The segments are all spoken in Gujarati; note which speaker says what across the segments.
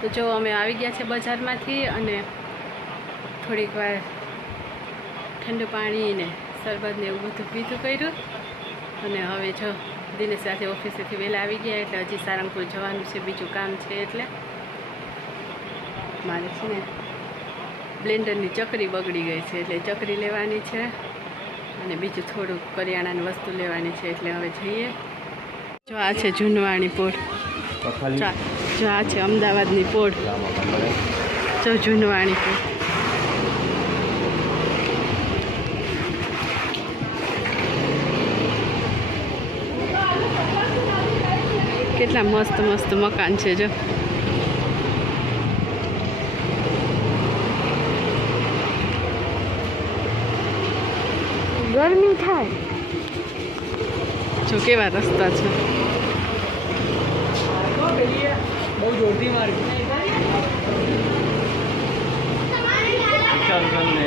Speaker 1: તો જો અમે આવી ગયા છે બજારમાંથી અને થોડીક વાર ઠંડુ પાણીને શરબતને એવું બધું પીધું કર્યું. અને હવે જો દિનેશ સાથે ઓફિસેથી વહેલા આવી ગયા એટલે હજી સારંગપુર જવાનું છે બીજું કામ છે એટલે. મારે છે ને બ્લેન્ડરની ચકરી બગડી ગઈ છે એટલે ચકરી લેવાની છે અને બીજું થોડુંક કરિયાણાની વસ્તુ લેવાની છે એટલે હવે જઈએ. જો આ છે જૂનવાણી પોળ ચા જો આ છે અમદાવાદની પોળ. જો જૂનવાણી પોળ કેટલા મસ્ત મસ્ત મકાન છે જો. ગરમી થાય. જો કેવા રસ્તા છે.
Speaker 2: બહુ જોરથી મારી. પચાસ રૂપિયાનું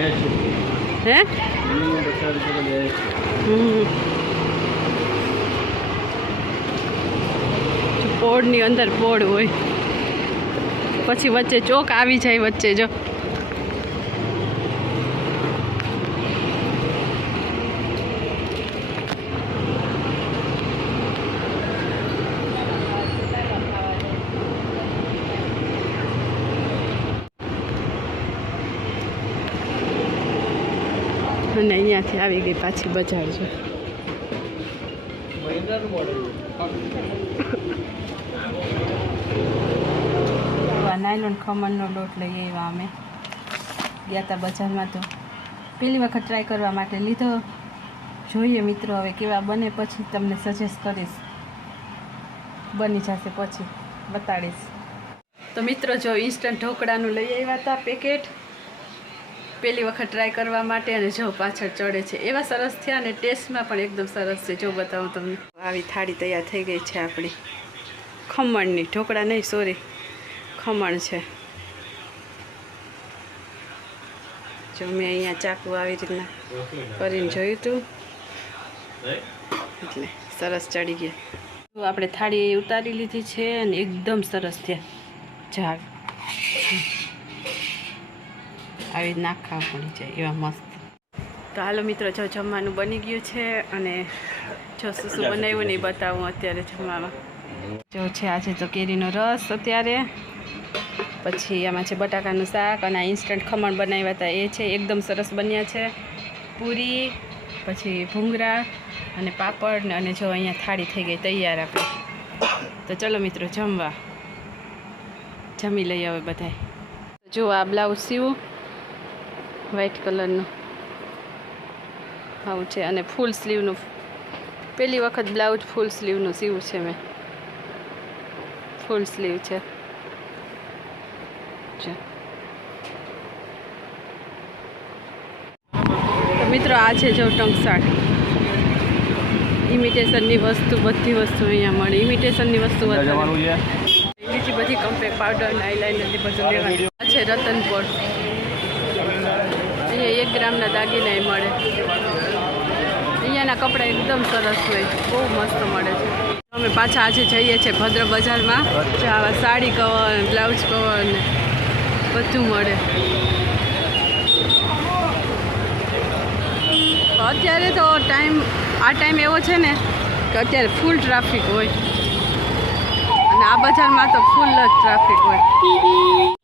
Speaker 1: હે પોળની અંદર પોળ હોય. પછી વચ્ચે ચોક આવી જાય વચ્ચે જો. અહીંયાથી આવી ગઈ પાછી બજાર છે. નાયલોન ખમણનો લોટ લઈ આવ્યા અમે. ગયા હતા બજારમાં તો. પહેલી વખત ટ્રાય કરવા માટે લીધો. જોઈએ મિત્રો હવે કેવા બને પછી તમને સજેસ્ટ કરીશ. બની જશે પછી. બતાડીશ. તો મિત્રો જો ઇન્સ્ટન્ટ ઢોકળાનું લઈ આવ્યા હતા પેકેટ પહેલી વખત ટ્રાય કરવા માટે અને જો પાછળ ચડે છે. એવા સરસ થયા અને ટેસ્ટમાં પણ એકદમ સરસ છે. જો બતાવું તમને. આવી થાળી તૈયાર થઈ ગઈ છે આપણી. ખમણની. ઢોકળા નહીં સોરી ખમણ છે. જો મેં અહીંયા ચાકુ આવી રીતના કરીને જોયું હતું એટલે સરસ ચડી ગયા. તો આપણે થાળી ઉતારી લીધી છે અને એકદમ સરસ થયા. ઝાડ આવી નાખા પડી જાય એવા મસ્ત. તો હાલો મિત્રો, જો જમવાનું બની ગયું છે અને જો શું શું બનાવ્યું નહીં બતાવું અત્યારે જમવામાં. જો છે આજે તો કેરીનો રસ અત્યારે. પછી આમાં છે બટાકાનું શાક અને આ ઇન્સ્ટન્ટ ખમણ બનાવ્યા હતા, એ છે એકદમ સરસ બન્યા છે. પૂરી, પછી ભૂંગળા અને પાપડ ને અને જો અહીંયા થાળી થઈ ગઈ તૈયાર આપણે. તો ચલો મિત્રો, જમવા. જમી લઈએ હવે બધાય. જો આ બ્લાઉઝ સીવું. વ્હાઈટ કલરનું આવું છે અને ફૂલ સ્લીવનું પહેલી વખત બ્લાઉઝ ફૂલ સ્લીવનું સીવું છે મેં. ફૂલ સ્લીવ છે. તો મિત્રો આ છે જો ટંકસાળ ઇમિટેશનની વસ્તુ બધી વસ્તુ અહીંયા મળે. ઇમિટેશનની વસ્તુ બીજી બધી કમ્પેક્ટ પાવડર આઈલાઇનર બધું લેવાનું. આ છે રતનપોળ અહીંયા એક ગ્રામના દાગીના મળે. અહીંયાના કપડાં એકદમ સરસ હોય બહુ મસ્ત મળે છે. અમે પાછા આજે જઈએ છીએ ભદ્ર બજારમાં. જો આવા સાડી કવર બ્લાઉઝ કવર ને બધું મળે. અત્યારે તો ટાઈમ આ ટાઈમ એવો છે ને કે અત્યારે ફૂલ ટ્રાફિક હોય. અને આ બજારમાં તો ફૂલ જ ટ્રાફિક હોય.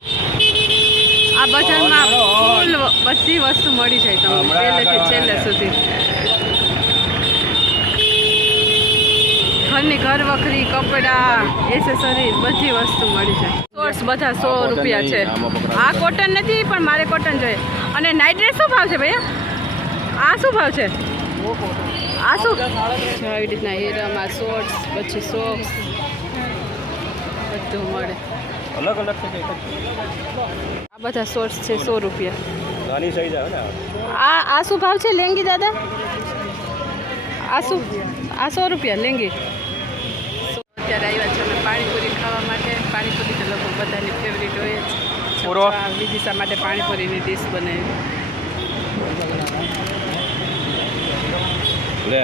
Speaker 1: આ બજારમાં ફૂલ બધી વસ્તુ મળી જાય તમને. પહેલેથી છેલ્લે સુધી. ઘરની ઘર વખરી કપડાં એસેસરી બધી વસ્તુ મળી જાય. સોર્સ બધા સો રૂપિયા છે. આ કોટન નથી પણ મારે કોટન જોઈએ. અને નાઇટ ડ્રેસ શું ભાવ છે ભાઈ આ શું ભાવ છે? આ શું? આવી રીતના હીરામાં શોર્ટ્સ પછી સોક્સ બધું મળે.
Speaker 2: અલગ અલગ છે
Speaker 1: આ બધા સોર્સ છે સો રૂપિયા.
Speaker 2: નાની સાઈઝ આવે ને
Speaker 1: આ? આ શું ભાવ છે લેંગી દાદા? આ શું? આ સો રૂપિયા લેંગી. અત્યારે આવ્યા છે અમે પાણીપુરી ખાવા માટે. પાણીપુરી તો લગભગ બધાની ફેવરિટ હોય જ.
Speaker 2: પૂરો.
Speaker 1: આ વિદિશા માટે પાણીપુરીની ડીશ બનાવી?
Speaker 2: લે.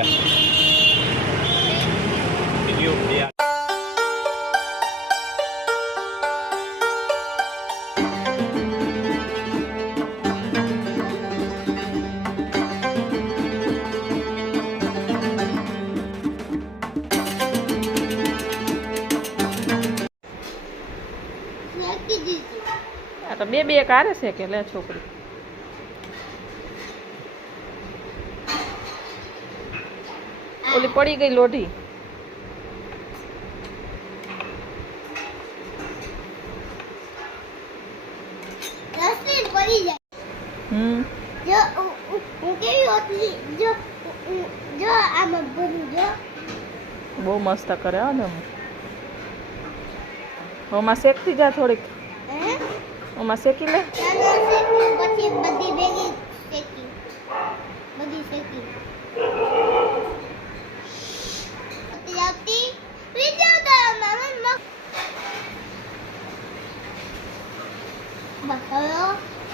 Speaker 3: બે બે કારે છે કે લે છોકરી. ઓલી પડી ગઈ લોઢી.
Speaker 4: રસ્તે પડી જાય.
Speaker 3: હમ.
Speaker 4: જો હું- હું- હું કેવી હોતી જો જો આમાં ભરું જો.
Speaker 3: બહુ મસ્ત કરે હો ને. હું શેકતી જા થોડીક.
Speaker 4: હે?
Speaker 3: ઓમાં શેકી લે?
Speaker 4: પછી બધી ભેગી શેકી બધી શેકી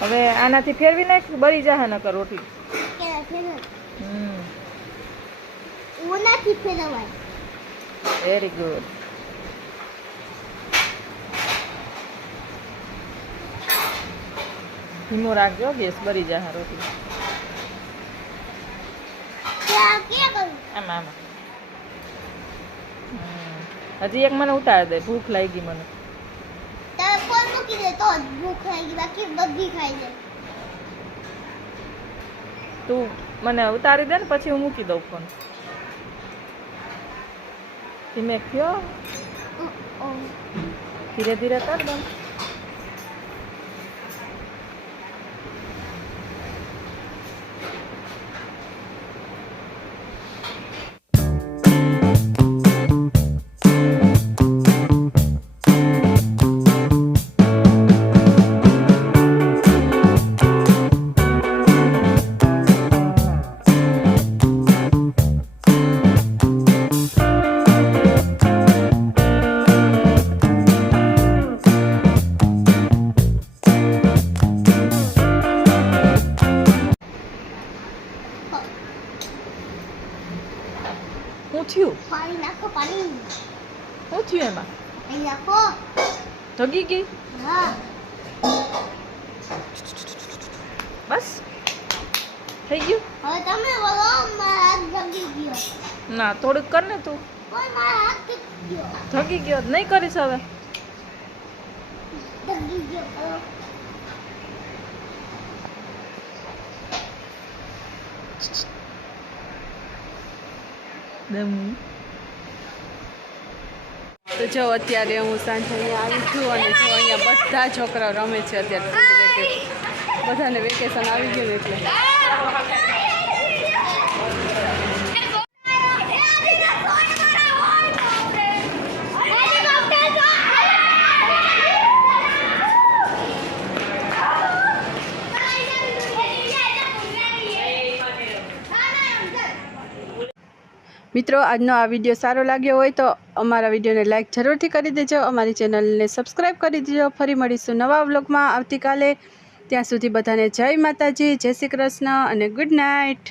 Speaker 3: હવે આનાથી ફેરવી નાખ બળી જાહે નકર રોટલી.
Speaker 4: ઓનાથી ફેરવાય.
Speaker 3: વેરી ગુડ ધીમો રાખજો ગેસ બરી જાહે રોટી આમાં. હજી એક મને ઉતારી દે ભૂખ લાગી મને.
Speaker 4: મૂકી દે તો જાય
Speaker 3: મને ઉતારી દે ને પછી હું મૂકી દઉં ફોન ધીમે થયો? ધીરે ધીરે કર દઉં. ધગી ગઈ
Speaker 4: હા
Speaker 3: બસ થઈ ગયું
Speaker 4: હવે તમે બોલો મારા હાથ જગી ગયો
Speaker 3: ના થોડુંક કર ને તું
Speaker 4: પણ મારા હાથ જગી ગયો
Speaker 3: થકી ગયો નહીં કરીશ હવે
Speaker 4: જગી ગયો કરો.
Speaker 3: દમ
Speaker 1: તો જો અત્યારે હું સાંજે અહીંયા આવી છું અને જો અહીંયા બધા છોકરાઓ રમે છે અત્યારે બધાને વેકેશન આવી ગયું એટલે. મિત્રો, આજનો આ વીડિયો સારો લાગ્યો હોય તો અમારા વિડીયોને લાઇક જરૂરથી કરી દેજો. અમારી ચેનલને સબસ્ક્રાઈબ કરી દેજો. ફરી મળીશું નવા વ્લોગમાં આવતીકાલે. ત્યાં સુધી બધાને જય માતાજી, જય શ્રી કૃષ્ણ અને ગુડ નાઇટ